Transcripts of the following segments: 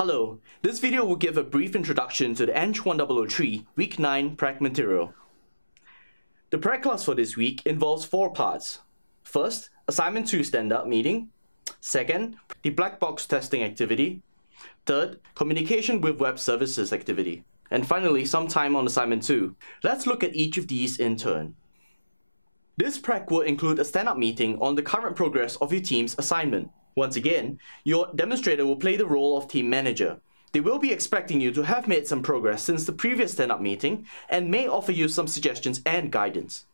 Hello, this video will give a brief introduction to the ENG1003 Week 9 prac material. The prac class for this week involves 4 parts. First, Assignment 2 stand-up meeting. Second, the black box testing activity. Third, communication with web services activity. And finally, some time on Assignment 2. Let's look at each of these in turn. This prac will include a stand-up meeting on the current progress of your team's assignment. Once again, your demonstrator will play the role of team manager. They will be expecting you to have made some progress since the previous stand-up meeting and may offer you some suggestions and guidance.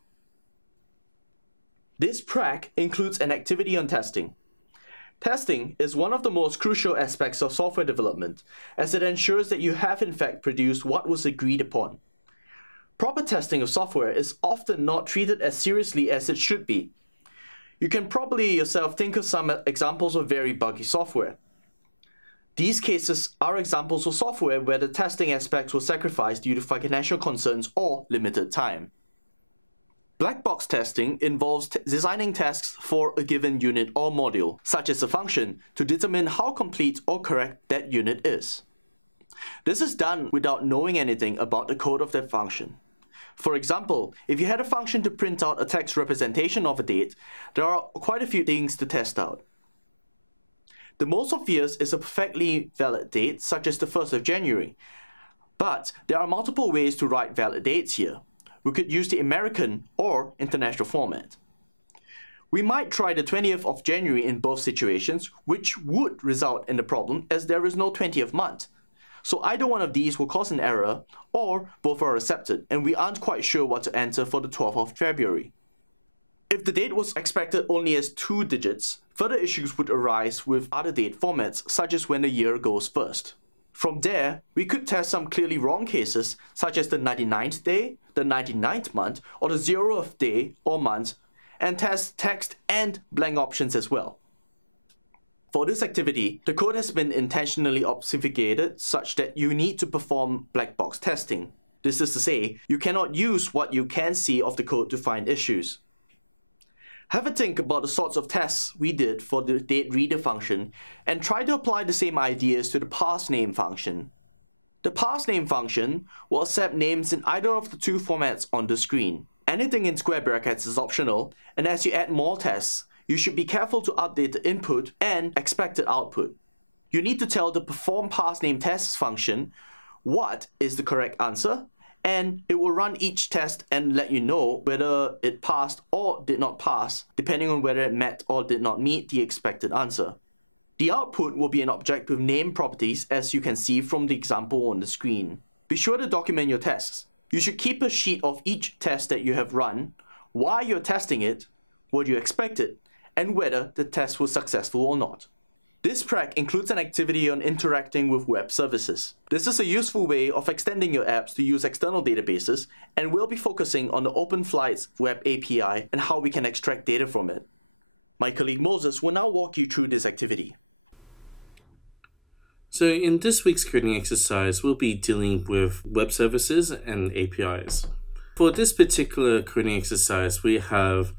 This prac includes an activity on testing. Testing is one of the most crucial aspects of software development, as it ensures that you have in fact produced what was agreed upon. Proper testing of software is often not treated as seriously as it should be. You can probably yourself think of some examples of very buggy software. These cases are examples of software where the testing aspects were sacrificed due to financial concerns or limited time. Black box testing involves designing tasks for a given unit or module, such as a function, to determine how complete or correct that unit is. This is done without knowing anything about the code of that function. For example, if you had a function to print out a text representation of a date, there are quite a few things to test out. The most obvious is a perfectly valid date, such as the 1st of January. But there are multiple ways to write valid dates here. We could use the American or international format. We might try the 20th of January in both situations, which would result in a problem as there is no 20th month. So either one of these will cause an error, or both are accepted, and we aren't quite sure what to enter for the 12th of February. If the date was expected only as 2 digits, further issues would arise with other date formats, such as when the year goes first. From there, we could test some clearly wrong cases, such as the 99th day, the 99th month, or the 0th day or month, and test text and blank options as well. For this activity, the code has been intentionally obfuscated such that you need to perform black box testing. This is to say, you cannot use what you can see of the code to find issues. Have a think about the sorts of tests we did for the dateReader function and try to apply the same ideas to the parseName function. The parseName function will accept names in either of the 2 formats on the screen. Anything in square brackets is optional, and as you add more tests, you should be careful to update the input and expected output. You need to tell the perform parseName tests function what is the correct answer, and it will run each test and let you know whether it passed or did not pass, depending on whether it met or did not meet the expected answer. The output will be an object with name properties, as you can see from the example on the screen. Be sure to document your tests. You should keep a sheet of each test that you have run, why you're testing it, what you expected, and whether the test was successful or not. This prac includes an activity on interacting with web services. This is a useful way of extending your apps to use external databases, and we'll be focusing on the OpenFlight's web API and how we can extract data from it. My colleague Moses will now walk you through this activity. So in this week's coding exercise, we'll be dealing with web services and APIs. For this particular coding exercise, we have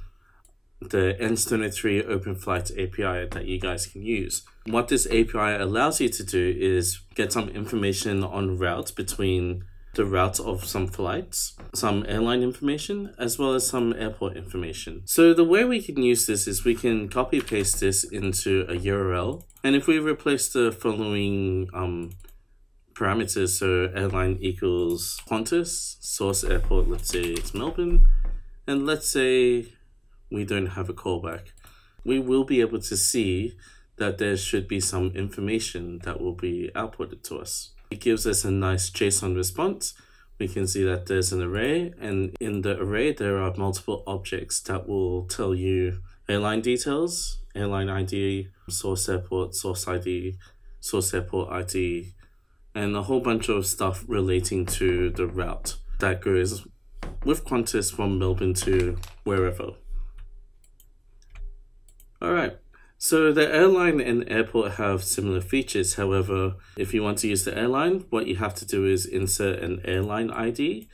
the ENG1003 OpenFlight API that you guys can use. What this API allows you to do is get some information on routes between the routes of some flights, some airline information, as well as some airport information. So the way we can use this is we can copy paste this into a URL, and if we replace the following parameters, so airline equals Qantas, source airport, let's say it's Melbourne, and let's say we don't have a callback, we will be able to see that there should be some information that will be outputted to us. It gives us a nice JSON response. We can see that there's an array, and in the array there are multiple objects that will tell you airline details, airline ID, source airport, source ID, source airport ID, and a whole bunch of stuff relating to the route that goes with Qantas from Melbourne to wherever. Alright, so the airline and airport have similar features. However, if you want to use the airline, what you have to do is insert an airline ID.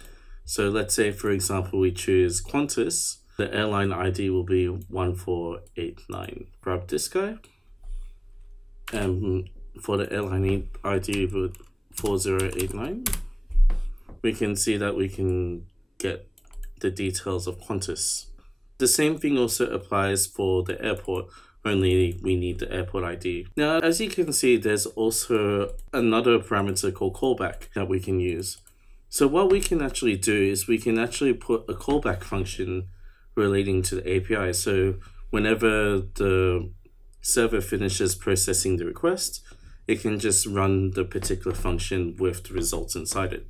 So let's say, for example, we choose Qantas. The airline ID will be 1489. Grab this guy. And for the airline ID with 4089, we can see that we can get the details of Qantas. The same thing also applies for the airport, only we need the airport ID. Now, as you can see, there's also another parameter called callback that we can use. So what we can actually do is we can actually put a callback function relating to the API. So whenever the server finishes processing the request, it can just run the particular function with the results inside it.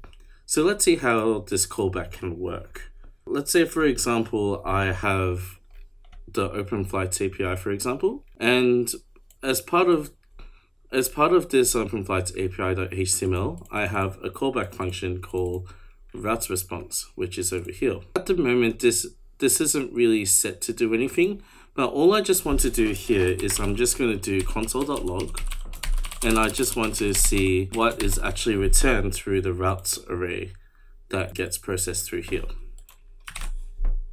So let's see how this callback can work. Let's say, for example, I have the OpenFlights API, for example, and as part of this OpenFlights API.html, I have a callback function called routes response, which is over here. At the moment, this isn't really set to do anything, but all I just want to do here is I'm just going to do console.log, and I just want to see what is actually returned through the routes array that gets processed through here.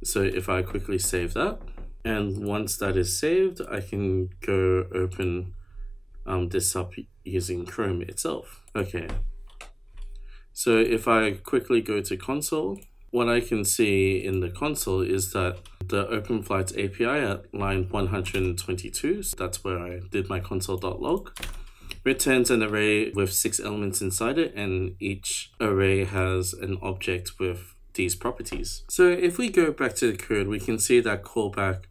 So if I quickly save that, and once that is saved, I can go open this up using Chrome itself. Okay, so if I quickly go to console, what I can see in the console is that the OpenFlights API at line 122, so that's where I did my console.log, returns an array with 6 elements inside it, and each array has an object with these properties. So if we go back to the code, we can see that callback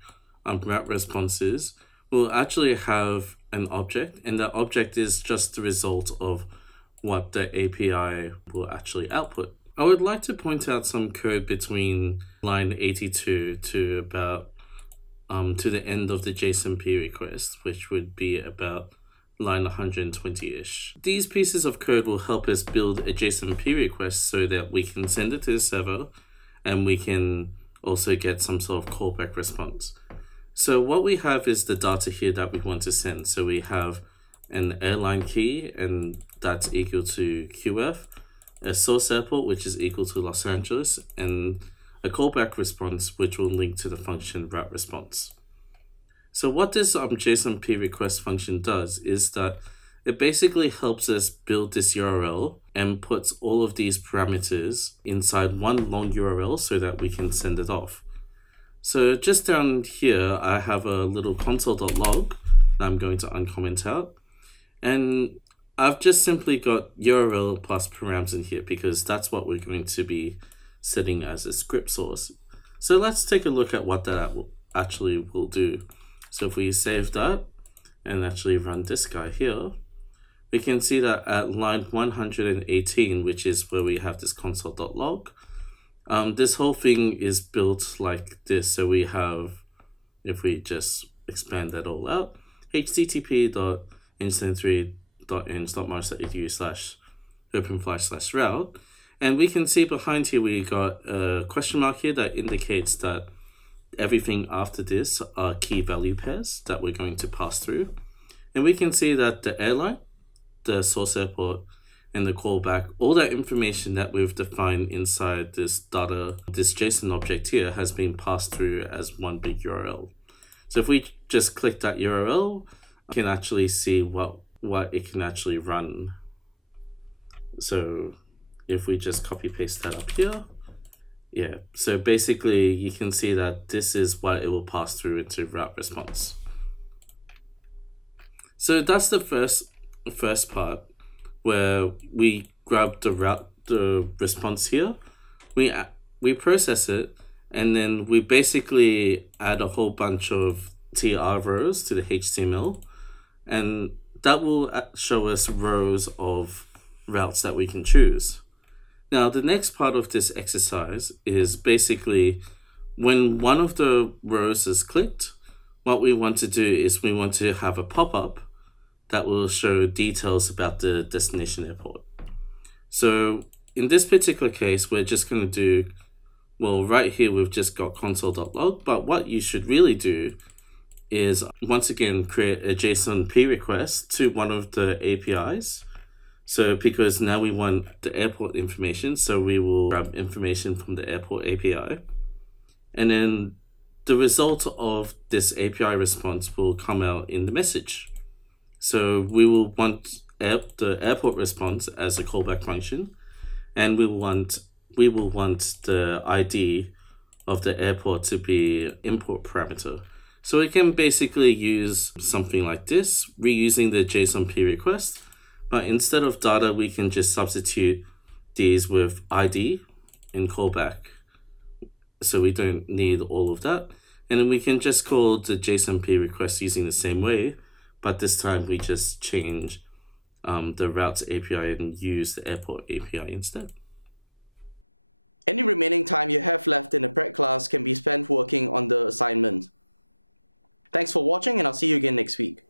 route responses will actually have an object, and that object is just the result of what the API will actually output. I would like to point out some code between line 82 to about to the end of the JSON-P request, which would be about line 120-ish. These pieces of code will help us build a JSON-P request so that we can send it to the server, and we can also get some sort of callback response. So what we have is the data here that we want to send. So we have an airline key, and that's equal to QF, a source airport, which is equal to Los Angeles, and a callback response, which will link to the function route response. So what this JSON-P request function does is that it basically helps us build this URL and puts all of these parameters inside one long URL so that we can send it off. So just down here, I have a little console.log that I'm going to uncomment out. And I've just simply got URL plus params in here because that's what we're going to be setting as a script source. So let's take a look at what that actually will do. So if we save that and actually run this guy here, we can see that at line 118, which is where we have this console.log, this whole thing is built like this. So we have, if we just expand that all out, http://eng1003.mars.edu/openfly/route, and we can see behind here we got a question mark here that indicates that everything after this are key value pairs that we're going to pass through. And we can see that the airline, the source airport, and the callback, all that information that we've defined inside this data, this JSON object here, has been passed through as one big URL. So if we just click that URL, we can actually see what it can actually run. So if we just copy paste that up here, yeah, so basically you can see that this is what it will pass through into route response. So that's the first part, where we grab the response here, we process it, and then we basically add a whole bunch of TR rows to the HTML, and that will show us rows of routes that we can choose. Now, the next part of this exercise is basically when one of the rows is clicked, what we want to do is we want to have a pop-up that will show details about the destination airport. So in this particular case, we're just going to do, well, right here we've just got console.log, but what you should really do is once again create a JSON-P request to one of the APIs. So because now we want the airport information, so we will grab information from the airport API. And then the result of this API response will come out in the message. So we will want the airport response as a callback function, and we will want the ID of the airport to be import parameter. So we can basically use something like this, reusing the JSON-P request, but instead of data, we can just substitute these with ID in callback. So we don't need all of that. And then we can just call the JSON-P request using the same way, but this time we just change the routes API and use the airport API instead. Any remaining time you have left in the prac class can be spent working on the assignment. Thanks for watching, and I'll see you again next week.